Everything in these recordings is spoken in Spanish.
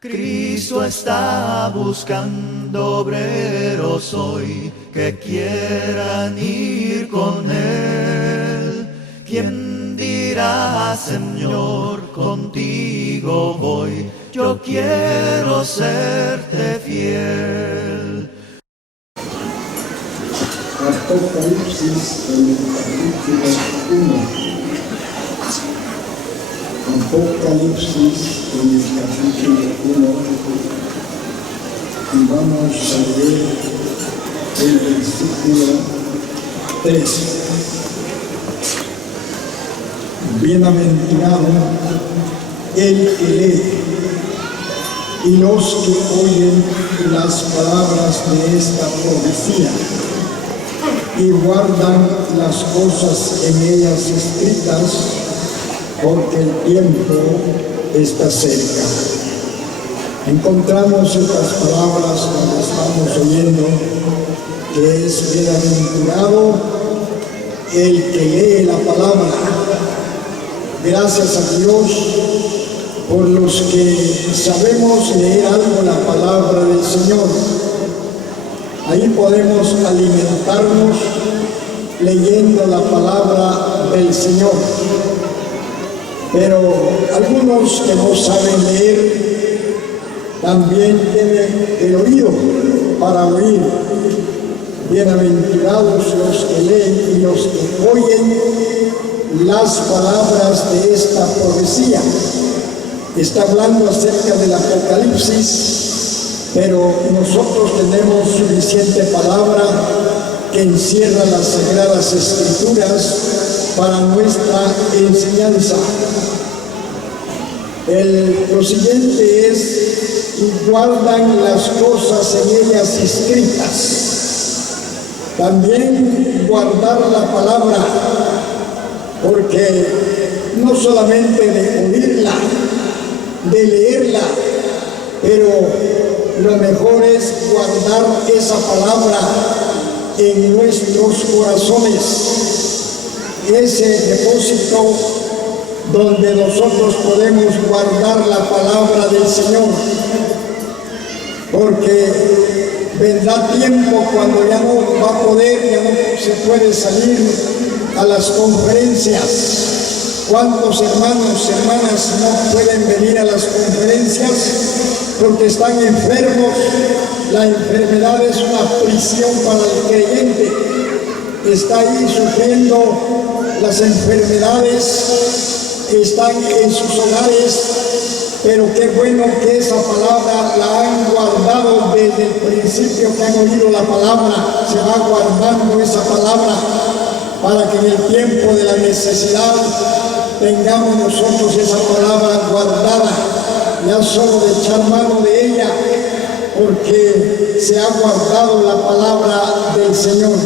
Cristo está buscando obreros hoy que quieran ir con Él. ¿Quién dirá, Señor, contigo voy? Yo quiero serte fiel. Apocalipsis, en el capítulo 1. Apocalipsis, en el capítulo 1. Y vamos a leer el versículo 3. Bienaventurado el que lee y los que oyen las palabras de esta profecía y guardan las cosas en ellas escritas, porque el tiempo está cerca. Encontramos estas palabras cuando estamos oyendo que es bienaventurado el que lee la palabra. Gracias a Dios por los que sabemos leer algo la palabra del Señor. Ahí podemos alimentarnos leyendo la palabra del Señor. Pero algunos que no saben leer también tienen el oído para oír. Bienaventurados los que leen y los que oyen las palabras de esta profecía. Está hablando acerca del Apocalipsis, pero nosotros tenemos suficiente palabra que encierra las Sagradas Escrituras para nuestra enseñanza. Lo siguiente es: y guardan las cosas en ellas escritas. También guardar la palabra, porque no solamente de oírla, de leerla, pero lo mejor es guardar esa palabra en nuestros corazones, ese depósito donde nosotros podemos guardar la palabra del Señor, porque vendrá tiempo cuando ya no va a poder, ya no se puede salir a las conferencias. ¿Cuántos hermanos, hermanas no pueden venir a las conferencias porque están enfermos? La enfermedad es una prisión para el creyente. Está ahí sufriendo las enfermedades, están en sus hogares, pero qué bueno que esa palabra la han guardado desde el principio que han oído la palabra. Se va guardando esa palabra para que en el tiempo de la necesidad tengamos nosotros esa palabra guardada, ya solo de echar mano de ella, porque se ha guardado la palabra del Señor.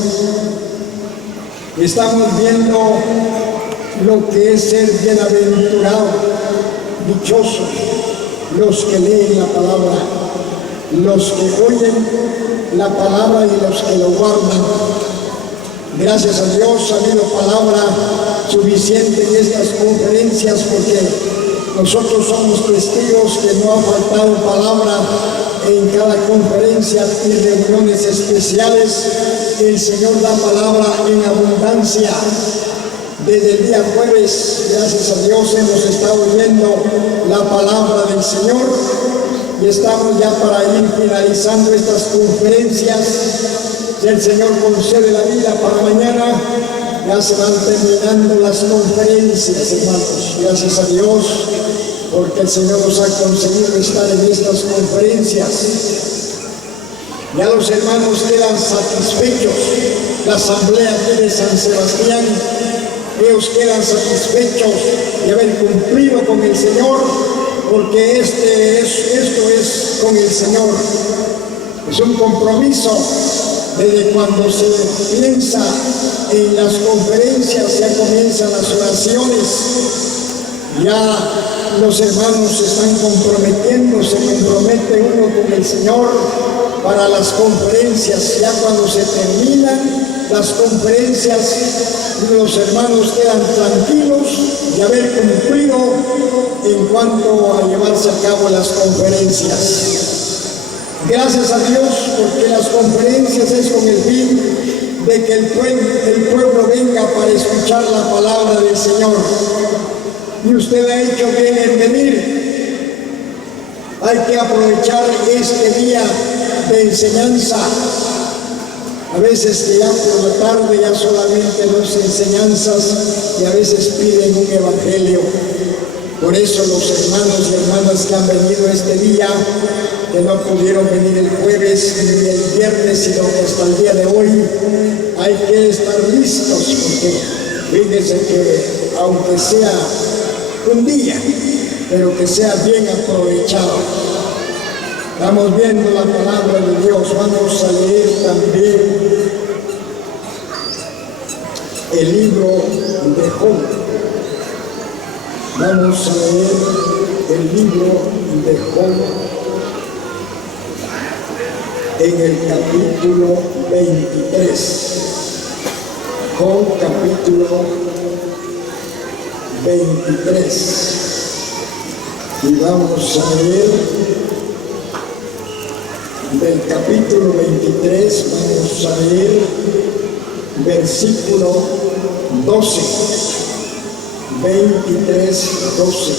Estamos viendo lo que es ser bienaventurado, dichosos los que leen la palabra, los que oyen la palabra y los que lo guardan. Gracias a Dios ha habido palabra suficiente en estas conferencias, porque nosotros somos testigos que no ha faltado palabra en cada conferencia y reuniones especiales. El Señor da palabra en abundancia. Desde el día jueves, gracias a Dios, hemos estado oyendo la palabra del Señor y estamos ya para ir finalizando estas conferencias. Si el Señor concede la vida para mañana, ya se van terminando las conferencias, hermanos. Gracias a Dios, porque el Señor nos ha conseguido estar en estas conferencias. Ya los hermanos quedan satisfechos. La asamblea aquí de San Sebastián, ellos quedan satisfechos de haber cumplido con el Señor, porque esto es con el Señor. Es un compromiso. Desde cuando se piensa en las conferencias, ya comienzan las oraciones, ya los hermanos se están comprometiendo, se compromete uno con el Señor para las conferencias. Ya cuando se terminan las conferencias, los hermanos quedan tranquilos, de haber cumplido en cuanto a llevarse a cabo las conferencias. Gracias a Dios, porque las conferencias es con el fin de que el pueblo venga para escuchar la palabra del Señor. Y usted ha hecho bien en venir. Hay que aprovechar este día de enseñanza. A veces que ya por la tarde ya solamente dos enseñanzas y a veces piden un evangelio. Por eso los hermanos y hermanas que han venido este día, que no pudieron venir el jueves ni el viernes, sino que hasta el día de hoy, hay que estar listos, porque fíjense que aunque sea un día, pero que sea bien aprovechado. Estamos viendo la palabra de Dios. Vamos a leer también el libro de Job. Vamos a leer el libro de Job en el capítulo 23. Job capítulo 23. Y vamos a leer del capítulo 23, vamos a leer versículo 12. 23, 12.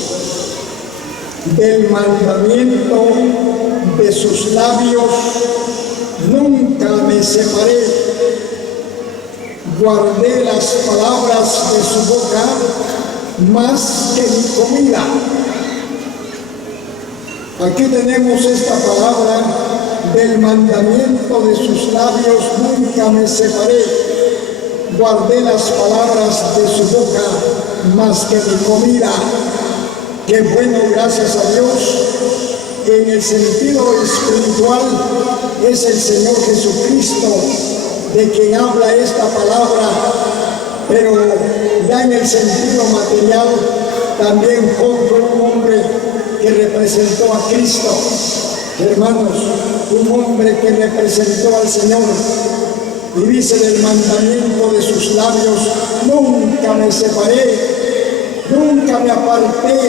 Del mandamiento de sus labios nunca me separé. Guardé las palabras de su boca más que mi comida. Aquí tenemos esta palabra del mandamiento de sus labios nunca me separé. Guardé las palabras de su boca más que mi comida. Qué bueno, gracias a Dios. En el sentido espiritual es el Señor Jesucristo de quien habla esta palabra, pero ya en el sentido material también Job fue un hombre que representó a Cristo. Hermanos, un hombre que representó al Señor. Y dice del mandamiento de sus labios, nunca me separé, nunca me aparté,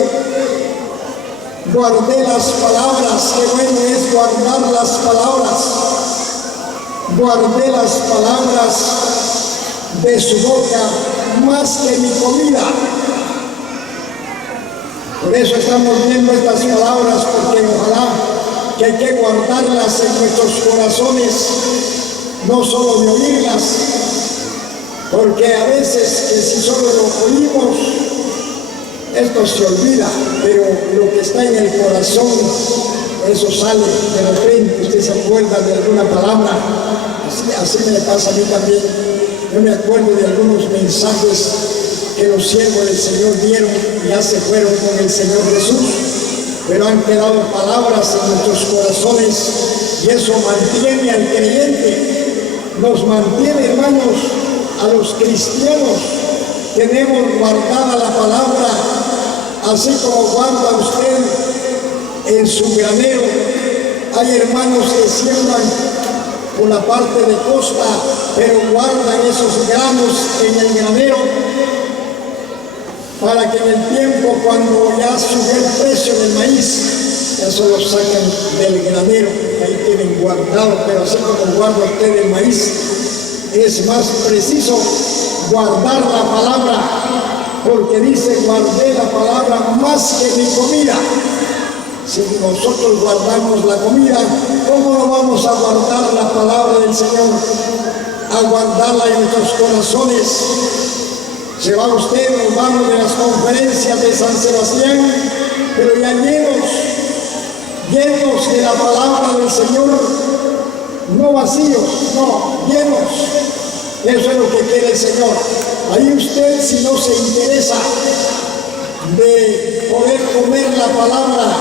guardé las palabras. Qué bueno es guardar las palabras. Guardé las palabras de su boca más que mi comida. Por eso estamos viendo estas palabras, porque ojalá que hay que guardarlas en nuestros corazones, no solo de oírlas, porque a veces que si solo lo oímos, esto se olvida, pero lo que está en el corazón, eso sale de repente. Usted se acuerda de alguna palabra, así me pasa a mí también. Yo me acuerdo de algunos mensajes que los siervos del Señor dieron y ya se fueron con el Señor Jesús, pero han quedado palabras en nuestros corazones y eso mantiene al creyente. Nos mantiene, hermanos, a los cristianos. Tenemos guardada la palabra, así como guarda usted en su granero. Hay hermanos que siembran por la parte de costa, pero guardan esos granos en el granero para que en el tiempo, cuando ya sube el precio del maíz, eso lo sacan del granero, ahí tienen guardado. Pero así como guarda usted el maíz, es más preciso guardar la palabra, porque dice, guardé la palabra más que mi comida. Si nosotros guardamos la comida, ¿cómo no vamos a guardar la palabra del Señor? A guardarla en nuestros corazones. Se va usted, nos vamos de las conferencias de San Sebastián, pero ya llenos de la palabra del Señor, no vacíos, no, llenos. Eso es lo que quiere el Señor. Ahí usted, si no se interesa de poder comer la palabra,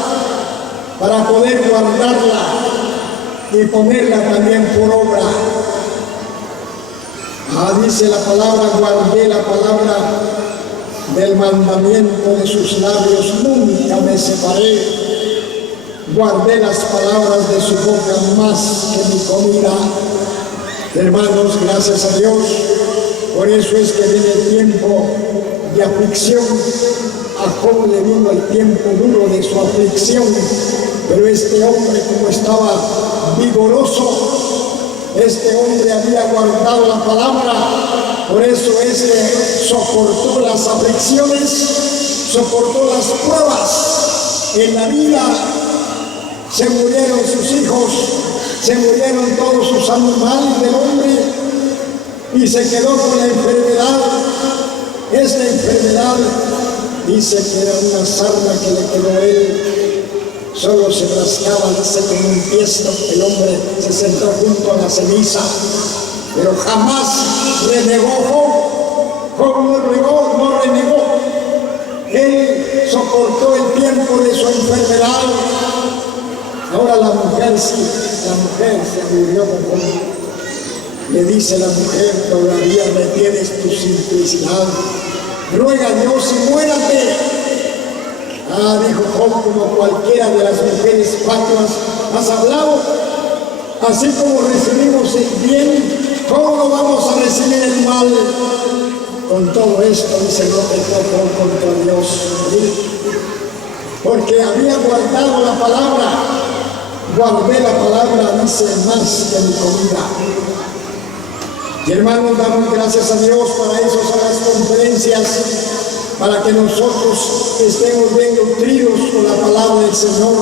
para poder guardarla y ponerla también por obra. Dice la palabra, guardé la palabra del mandamiento de sus labios, nunca me separé. Guardé las palabras de su boca más que mi comida. Hermanos, gracias a Dios. Por eso es que viene el tiempo de aflicción. A Job le vino el tiempo duro de su aflicción, pero este hombre, como estaba vigoroso, este hombre había guardado la palabra, por eso soportó las aflicciones, soportó las pruebas en la vida. Se murieron sus hijos, se murieron todos sus animales del hombre y se quedó con la enfermedad. Esta enfermedad dice que era una sarna que le quedó a él. Solo se rascaba, dice, con un tiesto. El hombre se sentó junto a la ceniza, pero jamás renegó. Job no renegó. Él soportó el tiempo de su enfermedad. Ahora la mujer se murió con Job. Le dice la mujer: todavía retienes tu simplicidad, ruega a Dios y muérate. Dijo Job, como cualquiera de las mujeres fatuas has hablado. Así como recibimos el bien, ¿cómo no vamos a recibir el mal? Con todo esto, dice, no pecó Job contra Dios, porque había guardado la palabra. Guardé la palabra, dice, más que mi comida. Y hermanos, damos gracias a Dios para eso, a las conferencias, para que nosotros estemos bien nutridos con la palabra del Señor,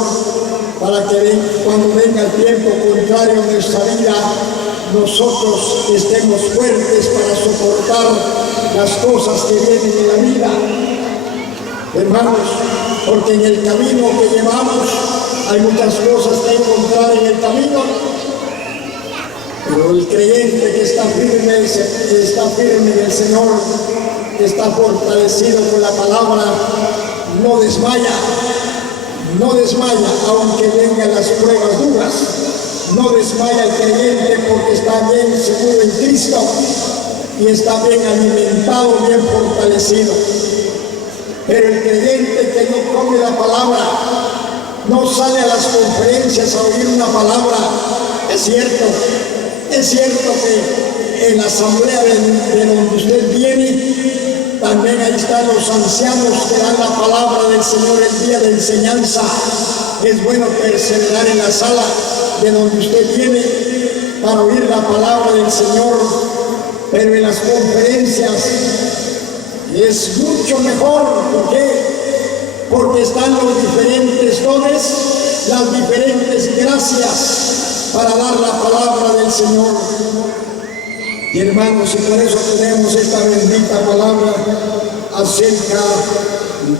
para que cuando venga el tiempo contrario en nuestra vida, nosotros estemos fuertes para soportar las cosas que vienen en la vida. Hermanos, porque en el camino que llevamos hay muchas cosas que encontrar en el camino, pero el creyente que está firme en el Señor, que está fortalecido con la palabra, no desmaya, aunque vengan las pruebas duras. No desmaya el creyente porque está bien seguro en Cristo y está bien alimentado, bien fortalecido. Pero el creyente que no come la palabra, no sale a las conferencias a oír una palabra. Es cierto que en la asamblea de donde usted viene, también ahí están los ancianos que dan la palabra del Señor el día de enseñanza. Es bueno perseverar en la sala de donde usted viene para oír la palabra del Señor, pero en las conferencias es mucho mejor. ¿Por qué? Porque están los diferentes dones, las diferentes gracias para dar la palabra del Señor. Y hermanos, y por eso tenemos esta bendita palabra acerca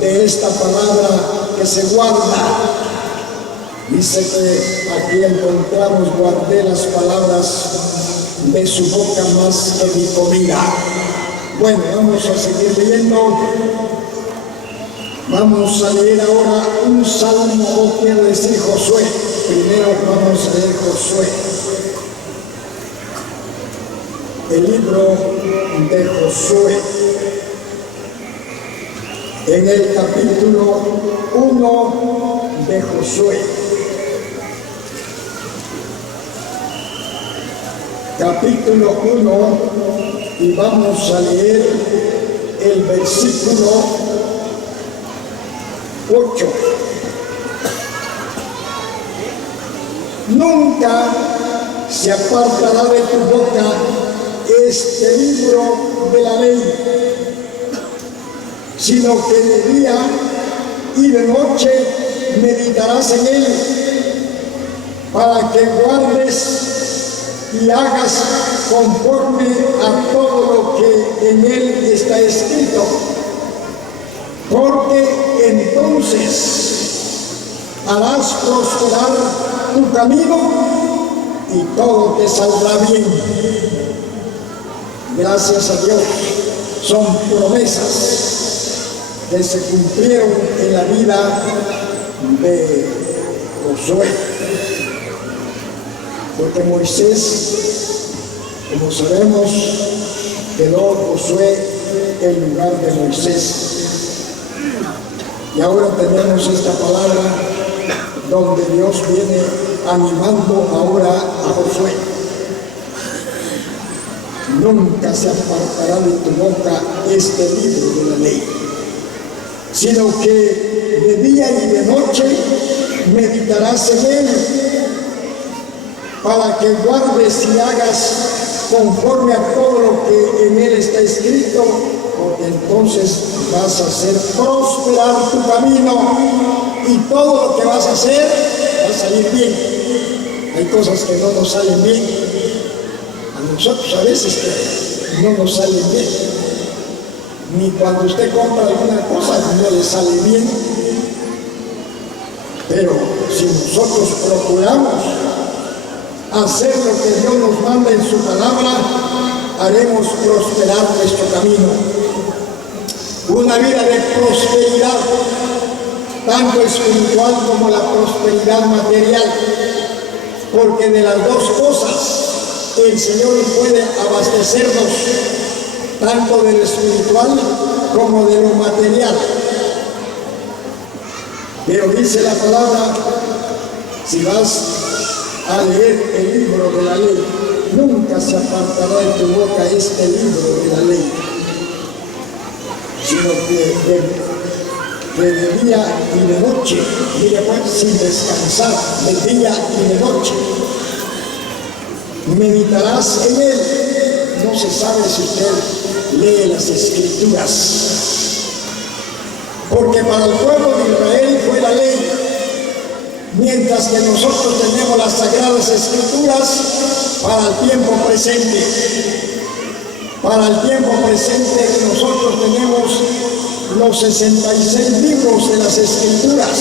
de esta palabra que se guarda. Dice que aquí encontramos: guardé las palabras de su boca más que mi comida. Bueno, vamos a seguir leyendo. Vamos a leer ahora un salmo, o quiero decir Josué. Primero vamos a leer Josué. El libro de Josué. En el capítulo 1 de Josué. Capítulo 1, y vamos a leer el versículo 8. Nunca se apartará de tu boca este libro de la ley, sino que de día y de noche meditarás en él, para que guardes y hagas conforme a todo lo que en él está escrito, porque entonces harás prosperar tu camino y todo te saldrá bien. Gracias a Dios, son promesas que se cumplieron en la vida de Josué. Porque Moisés, como sabemos, quedó Josué en lugar de Moisés. Y ahora tenemos esta palabra donde Dios viene animando ahora a Josué. nunca se apartará de tu boca este libro de la ley, sino que de día y de noche meditarás en él, para que guardes y hagas conforme a todo lo que en él está escrito, porque entonces vas a hacer prosperar tu camino y todo lo que vas a hacer va a salir bien. Hay cosas que no nos salen bien, a nosotros a veces que no nos salen bien, ni cuando usted compra alguna cosa no le sale bien, pero si nosotros procuramos hacer lo que Dios nos manda en su palabra, haremos prosperar nuestro camino. Una vida de prosperidad, tanto espiritual como la prosperidad material, porque de las dos cosas el Señor puede abastecernos, tanto de lo espiritual como de lo material. Pero dice la palabra, si vas a leer el libro de la ley, nunca se apartará de tu boca este libro de la ley, sino que de día y de noche, mire pues, sin descansar, de día y de noche, meditarás en él. No se sabe si usted lee las Escrituras, porque para el pueblo de Israel fue la ley, mientras que nosotros tenemos las Sagradas Escrituras para el tiempo presente. Para el tiempo presente nosotros tenemos los 66 libros de las Escrituras,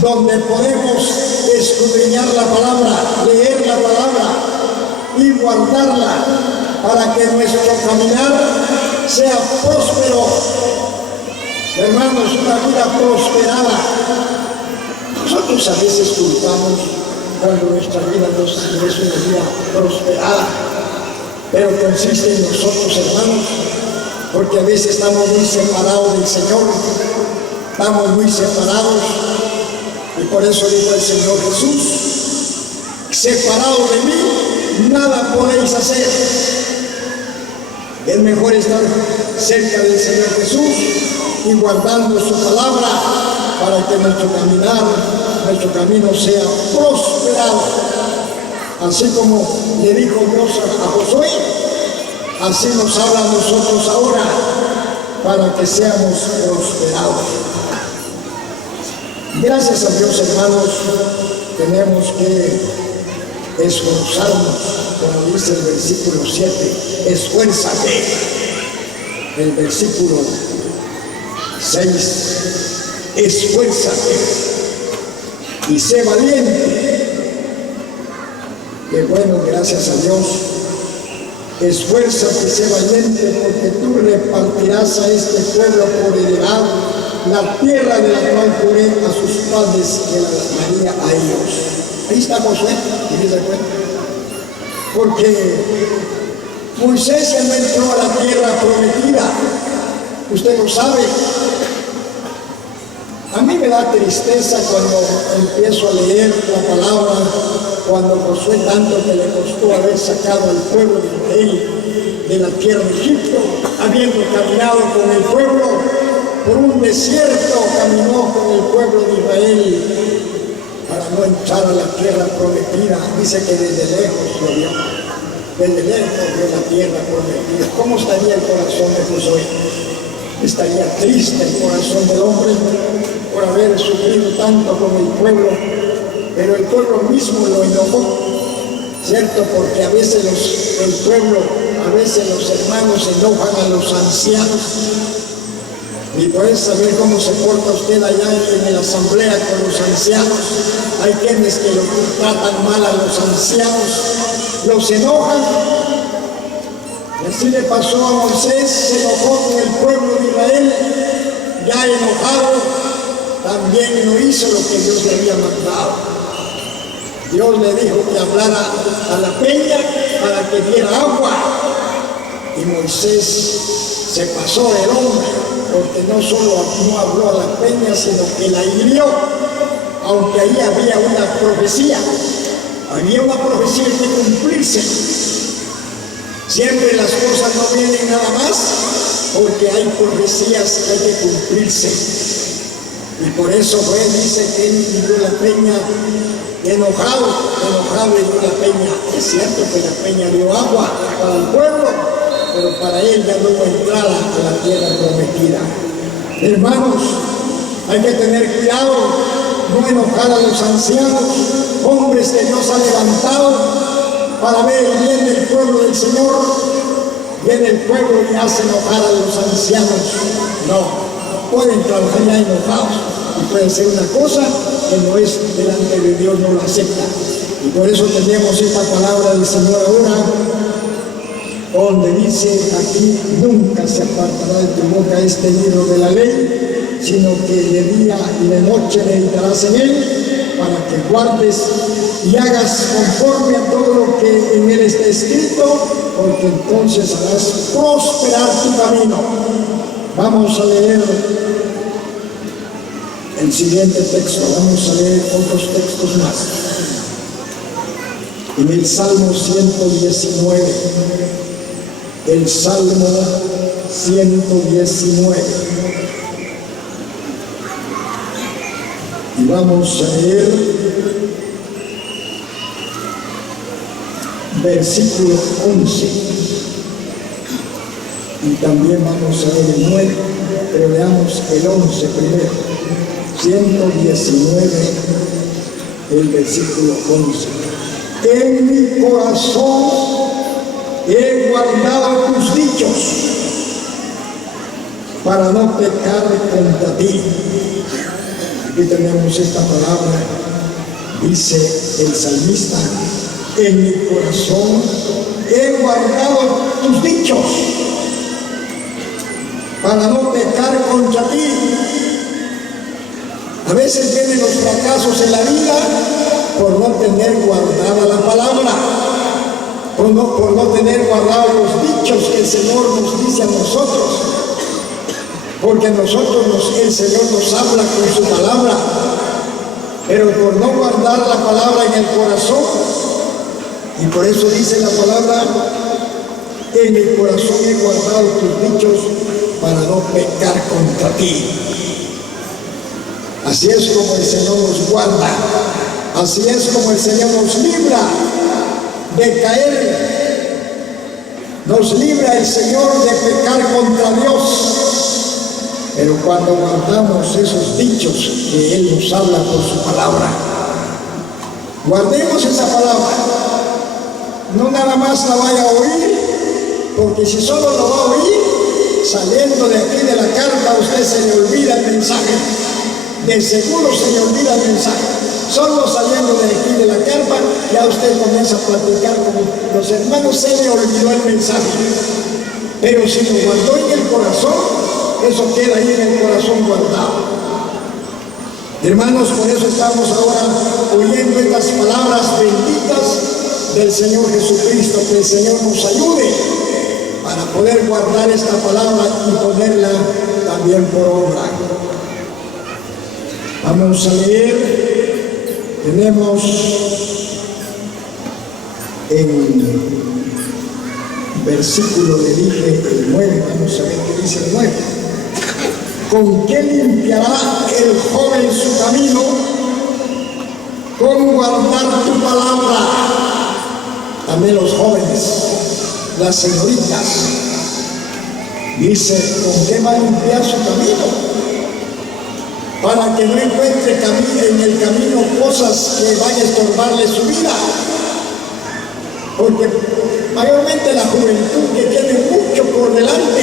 donde podemos escudriñar la palabra, leer la palabra y guardarla para que nuestro caminar sea próspero. Hermanos, una vida prosperada. Nosotros a veces culpamos cuando nuestra vida no es una vida prosperada, pero consiste en nosotros, hermanos, porque a veces estamos muy separados del Señor, estamos muy separados, y por eso dijo el Señor Jesús: separado de mí, nada podéis hacer. Es mejor estar cerca del Señor Jesús y guardando su palabra para que nuestro camino sea prosperado. Así como le dijo Dios a Josué, así nos habla a nosotros ahora, para que seamos prosperados. Gracias a Dios, hermanos, tenemos que esforzarnos, como dice el versículo 7, esfuérzate. El versículo 6, esfuérzate y sé valiente. Que bueno, gracias a Dios, esfuérzate y sé valiente, porque tú repartirás a este pueblo por heredad la tierra de la cual juré a sus padres que la daría a ellos. Ahí está Josué, ¿y se cuenta? Porque Moisés ya no entró a la tierra prometida, usted lo sabe. A mí me da tristeza cuando empiezo a leer la palabra, cuando Josué, tanto que le costó haber sacado al pueblo de Israel de la tierra de Egipto, habiendo caminado con el pueblo por un desierto, caminó con el pueblo de Israel para no entrar a la tierra prometida. Dice que desde lejos lo vio, desde lejos vio la tierra prometida. ¿Cómo estaría el corazón de Josué? Estaría triste el corazón del hombre por haber sufrido tanto con el pueblo, pero el pueblo mismo lo enojó, ¿cierto? Porque a veces el pueblo, a veces los hermanos enojan a los ancianos. Y puedes saber cómo se porta usted allá en la asamblea con los ancianos. Hay quienes que lo tratan mal a los ancianos, los enojan. Y así le pasó a Moisés, se enojó con el pueblo de Israel, ya enojado, también no hizo lo que Dios le había mandado. Dios le dijo que hablara a la peña para que diera agua, y Moisés se pasó el hombre, porque no solo no habló a la peña, sino que la hirió, aunque ahí había una profecía que cumplirse. Siempre las cosas no vienen nada más porque hay profecías que hay que cumplirse. Y por eso fue, dice que él hirió la peña enojado hirió la peña. Es cierto que la peña dio agua para el pueblo, pero para él ya no hubo entrada a la tierra prometida. Hermanos, hay que tener cuidado, no enojar a los ancianos, hombres que Dios ha levantado para ver el bien del pueblo del Señor. Viene el pueblo y hace enojar a los ancianos. No, pueden trabajar ya enojados y pueden ser una cosa que no es delante de Dios, no lo acepta. Y por eso tenemos esta palabra del Señor ahora, donde dice aquí: nunca se apartará de tu boca este libro de la ley, sino que de día y de noche meditarás en él, para que guardes y hagas conforme a todo lo que en él está escrito, porque entonces harás prosperar tu camino. Vamos a leer el siguiente texto, vamos a leer otros textos más. En el Salmo 119, el Salmo 119. Y vamos a leer versículo 11. Y también vamos a leer el 9, pero leamos el 11 primero. 119, el versículo 11. En mi corazón he guardado tus dichos para no pecar contra ti. Aquí tenemos esta palabra, dice el salmista: en mi corazón he guardado tus dichos para no pecar contra ti. A veces vienen los fracasos en la vida por no tener guardada la palabra, por no tener guardados los dichos que el Señor nos dice a nosotros. Porque el Señor nos habla con su palabra, pero por no guardar la palabra en el corazón. Y por eso dice la palabra: en mi corazón he guardado tus dichos para no pecar contra ti. Así es como el Señor nos guarda, así es como el Señor nos libra de caer, nos libra el Señor de pecar contra Dios. Pero cuando guardamos esos dichos que Él nos habla por su palabra, guardemos esa palabra, no nada más la vaya a oír, porque si solo lo va a oír, saliendo de aquí de la carpa, a usted se le olvida el mensaje. De seguro se le olvida el mensaje. Solo saliendo de aquí de la carpa, ya usted comienza a platicar con los hermanos, se le olvidó el mensaje. Pero si lo guardó en el corazón, eso queda ahí en el corazón guardado. Hermanos, por eso estamos ahora oyendo estas palabras benditas del Señor Jesucristo. Que el Señor nos ayude para poder guardar esta palabra y ponerla también por obra. Vamos a leer, tenemos en versículo, le dije el 9, vamos a ver qué dice el 9. ¿Con qué limpiará el joven su camino? Con guardar tu palabra. También los jóvenes, las señoritas, dice: ¿con qué va a limpiar su camino? Para que no encuentre en el camino cosas que vayan a estorbarle su vida. Porque mayormente la juventud, que tiene mucho por delante,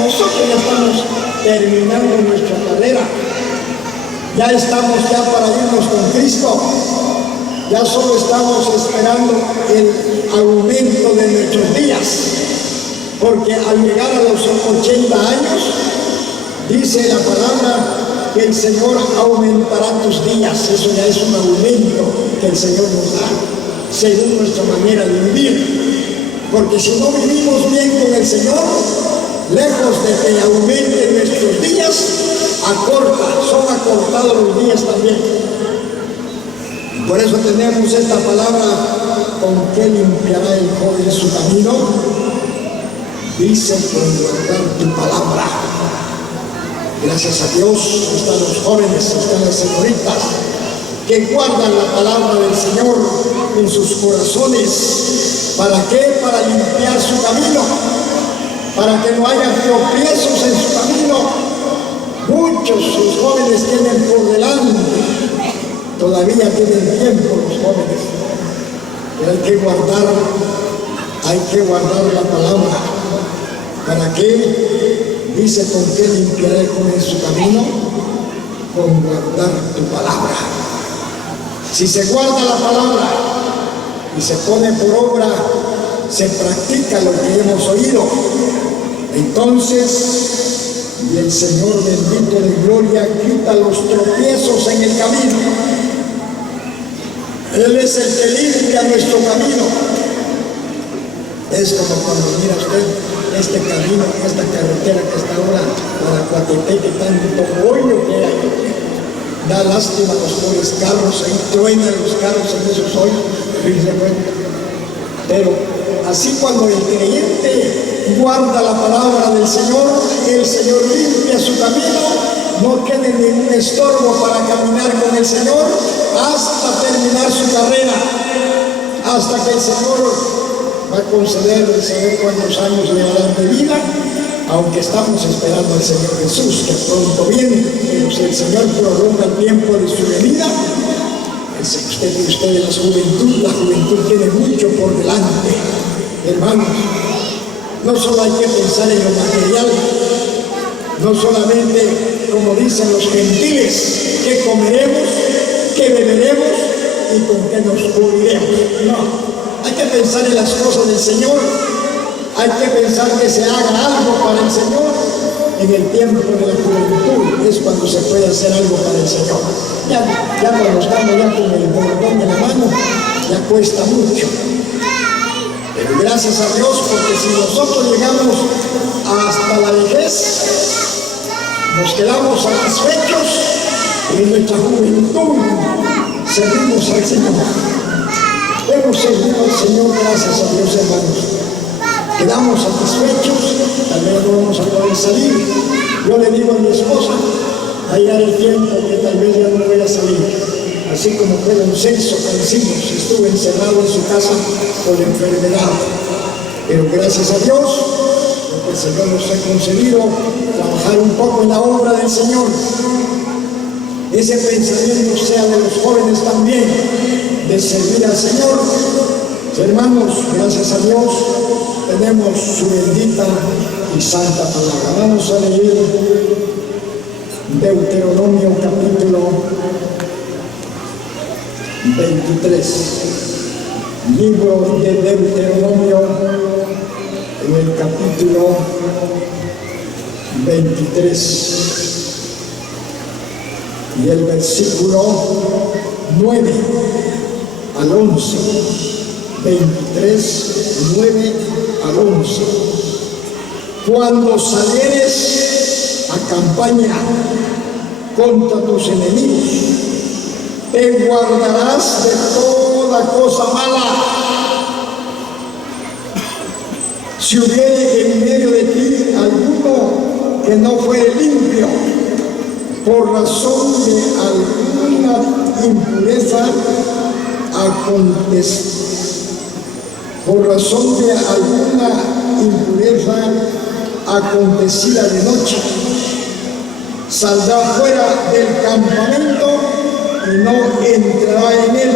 nosotros ya estamos terminando nuestra carrera, ya estamos para irnos con Cristo, ya solo estamos esperando el aumento de nuestros días, porque al llegar a los 80 años, dice la palabra que el Señor aumentará tus días. Eso ya es un aumento que el Señor nos da, según nuestra manera de vivir. Porque si no vivimos bien con el Señor, lejos de que aumenten nuestros días, son acortados los días también. Por eso tenemos esta palabra: ¿con qué limpiará el joven su camino? Dice, con guardar tu palabra. Gracias a Dios están los jóvenes, están las señoritas que guardan la palabra del Señor en sus corazones. ¿Para qué? Para limpiar su camino, para que no haya tropiezos en su camino. Muchos los jóvenes tienen por delante, todavía tienen tiempo los jóvenes, pero hay que guardar la palabra. ¿Para qué? Dice, ¿con qué limpiará el joven su camino? Con guardar tu palabra. Si se guarda la palabra y se pone por obra, se practica lo que hemos oído, entonces, y el Señor bendito de gloria quita los tropiezos en el camino. Él es el que limpia nuestro camino. Es como cuando mira usted este camino, esta carretera que está ahora para Coatepeque, tanto hoyo que hay. Da lástima a los pobres carros, ahí truenan los carros en esos hoyos, pero así cuando el creyente guarda la palabra del Señor, el Señor limpia su camino, no quede ningún estorbo para caminar con el Señor hasta terminar su carrera, hasta que el Señor va a conceder de saber cuántos años le darán de vida, aunque estamos esperando al Señor Jesús, que pronto viene. Pero si el Señor prolonga el tiempo de su venida, usted de la juventud tiene mucho por delante, hermanos. No solo hay que pensar en lo material, no solamente, como dicen los gentiles, qué comeremos, qué beberemos y con qué nos cubriremos. No. Hay que pensar en las cosas del Señor, hay que pensar que se haga algo para el Señor. En el tiempo de la juventud es cuando se puede hacer algo para el Señor. Ya cuando estamos ya con el bordón en la mano, ya cuesta mucho. Pero gracias a Dios, porque si nosotros llegamos hasta la vejez, nos quedamos satisfechos y en nuestra juventud servimos al Señor. Hemos servido al Señor, gracias a Dios, hermanos. Quedamos satisfechos, tal vez no vamos a poder salir. Yo le digo a mi esposa, allá el tiempo que tal vez ya no voy a salir. Así como fue un censo que hicimos, estuve encerrado en su casa por la enfermedad. Pero gracias a Dios, porque el Señor nos ha concedido trabajar un poco en la obra del Señor. Ese pensamiento sea de los jóvenes también, de servir al Señor. Hermanos, gracias a Dios tenemos su bendita y santa palabra. Vamos a leer Deuteronomio capítulo 23. Libro de Deuteronomio en el capítulo 23 y el versículo 9 al 11. 23, 9 al 11. Cuando salieres a campaña contra tus enemigos, te guardarás de toda cosa mala. Si hubiere en medio de ti alguno que no fuere limpio, por razón de alguna impureza acontecida de noche, saldrá fuera del campamento y no entrará en él.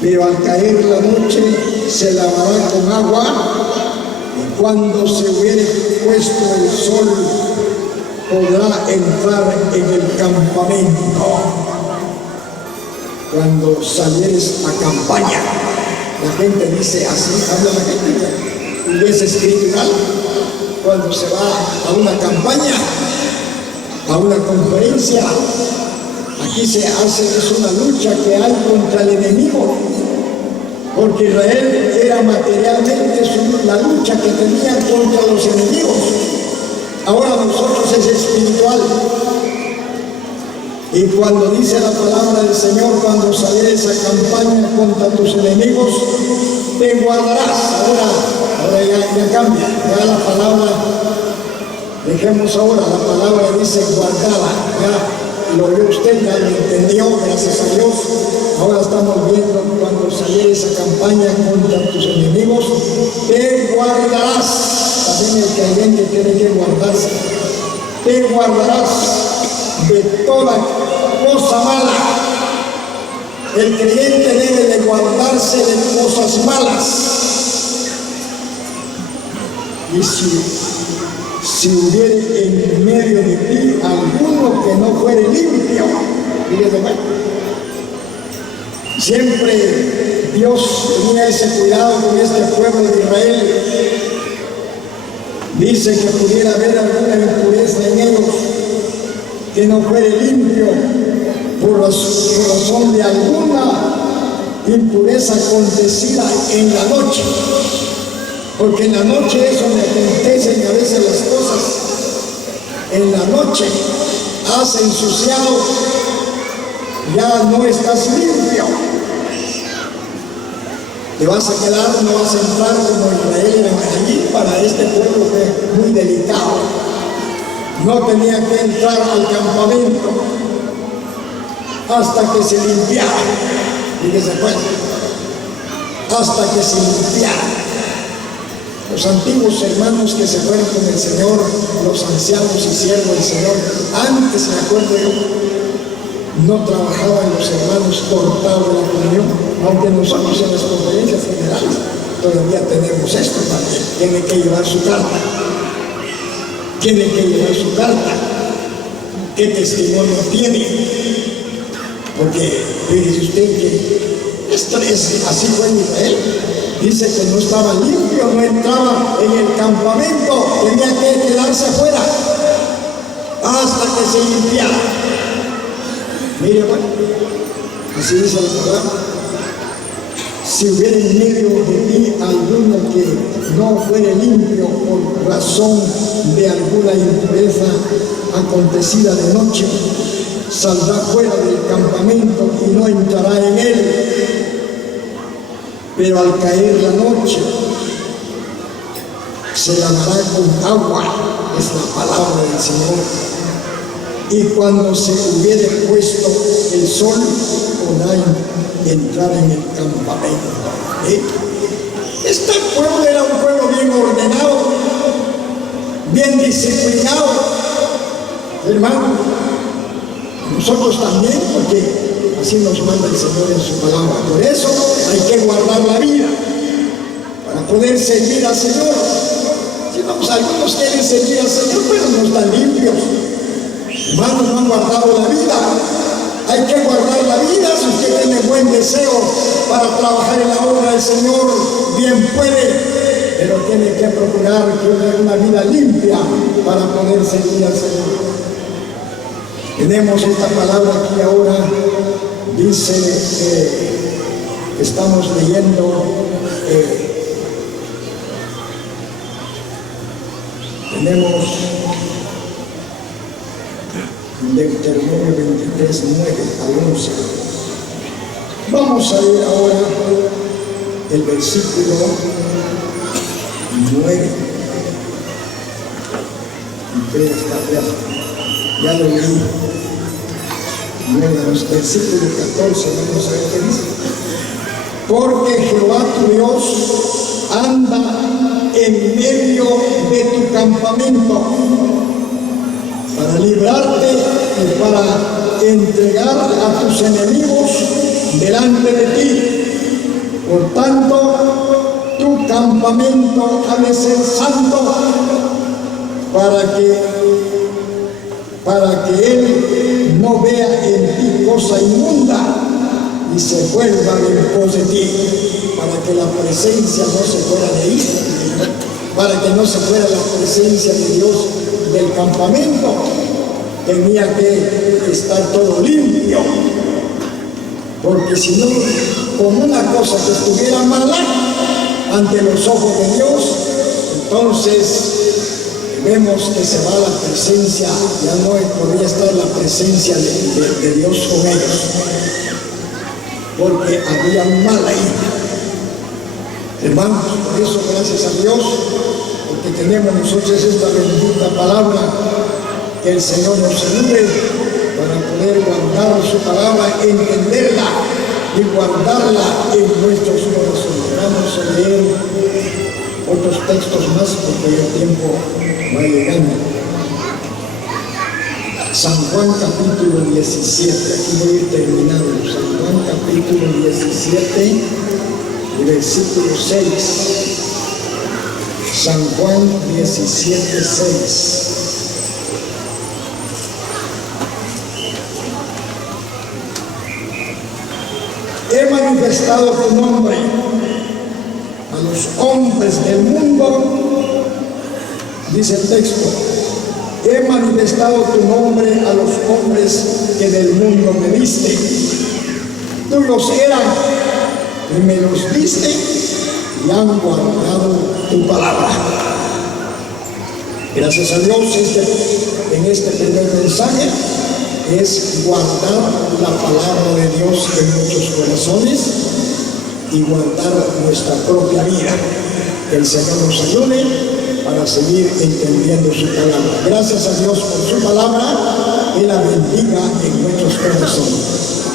Pero al caer la noche se lavará con agua, y cuando se hubiere puesto el sol podrá entrar en el campamento. Cuando salieres a campaña, la gente dice así, habla la gente, y es escritural. Cuando se va a una campaña, a una conferencia, aquí se hace, es una lucha que hay contra el enemigo, porque Israel era materialmente la lucha que tenía contra los enemigos. Ahora nosotros es espiritual. Y cuando dice la palabra del Señor, cuando salieres a campaña contra tus enemigos, te guardarás. Ahora ya cambia, ya la palabra, dejemos ahora, la palabra dice guardada, ya lo oyó usted, ya lo entendió, gracias a Dios. Ahora estamos viendo cuando salieres a campaña contra tus enemigos, te guardarás. También el creyente tiene que guardarse. Te guardarás de toda cosa mala. El creyente debe de guardarse de cosas malas. Y si hubiere en medio de ti alguno que no fuere limpio, fíjese, bueno, siempre Dios tenía ese cuidado con este pueblo de Israel. Dice que pudiera haber alguna impureza en ellos, que no fuere limpio por razón de alguna impureza acontecida en la noche. Porque en la noche es donde acontecen a veces las cosas. En la noche has ensuciado, ya no estás limpio. Te vas a quedar, no vas a entrar como Israel allí. Para este pueblo fue muy delicado. No tenía que entrar al campamento hasta que se limpiara. Fíjese pues, hasta que se limpiara. Los antiguos hermanos que se fueron con el Señor, los ancianos y siervos del Señor, antes, me acuerdo yo, no trabajaban los hermanos cortados de la comunión, aunque nosotros en las conferencias generales todavía tenemos esto también. Tiene que llevar su carta. Tiene que llevar su carta. ¿Qué testimonio tiene? Porque fíjese usted que esto es, así fue en Israel. Dice que no estaba limpio, no entraba en el campamento, tenía que quedarse afuera hasta que se limpiara. Mire, bueno, así dice la palabra. Si hubiera en medio de ti alguno que no fuere limpio por razón de alguna impureza acontecida de noche, saldrá fuera del campamento y no entrará en él. Pero al caer la noche, se lavará con agua, es la palabra del Señor. Y cuando se hubiere puesto el sol, podrá entrar en el campamento. Este pueblo era un pueblo bien ordenado, bien disciplinado. Hermano, nosotros también, porque así nos manda el Señor en su palabra. Por eso hay que guardar la vida para poder servir al Señor. Si no, pues algunos quieren servir al Señor, pero no están limpios. Hermanos, no han guardado la vida. Hay que guardar la vida. Si usted tiene buen deseo para trabajar en la obra del Señor, bien puede, pero tiene que procurar que tenga una vida limpia para poder servir al Señor. Tenemos esta palabra aquí ahora. Dice que estamos leyendo, tenemos Deuteronomio 23, 9 al 11. Vamos a leer ahora el versículo 9. Ya lo leí. Los versículos 14, vamos a ver qué dice. Porque Jehová tu Dios anda en medio de tu campamento para librarte y para entregar a tus enemigos delante de ti. Por tanto, tu campamento ha de ser santo para que él no vea en ti cosa inmunda y se vuelva en pos de ti, para que la presencia no se fuera de ahí, para que no se fuera la presencia de Dios del campamento. Tenía que estar todo limpio, porque si no, con una cosa que estuviera mala ante los ojos de Dios, entonces vemos que se va la presencia, ya no podría estar la presencia de Dios con ellos, porque había mal ahí. Hermanos, por eso gracias a Dios, porque tenemos nosotros esta bendita palabra, que el Señor nos ayude para poder guardar su palabra, entenderla y guardarla en nuestros corazones. Vamos a leer otros textos más porque el tiempo va llegando. San Juan capítulo 17, aquí voy a ir terminando. San Juan capítulo 17 y versículo 6. San Juan 17, 6. He manifestado tu nombre a los hombres del mundo, dice el texto. He manifestado tu nombre a los hombres que del mundo me diste. Tuyos eran y me los diste y han guardado tu palabra. Gracias a Dios en este primer mensaje es guardar la palabra de Dios en nuestros corazones y guardar nuestra propia vida. Que el Señor nos ayude para seguir entendiendo su palabra. Gracias a Dios por su palabra, que la bendiga en nuestros corazones.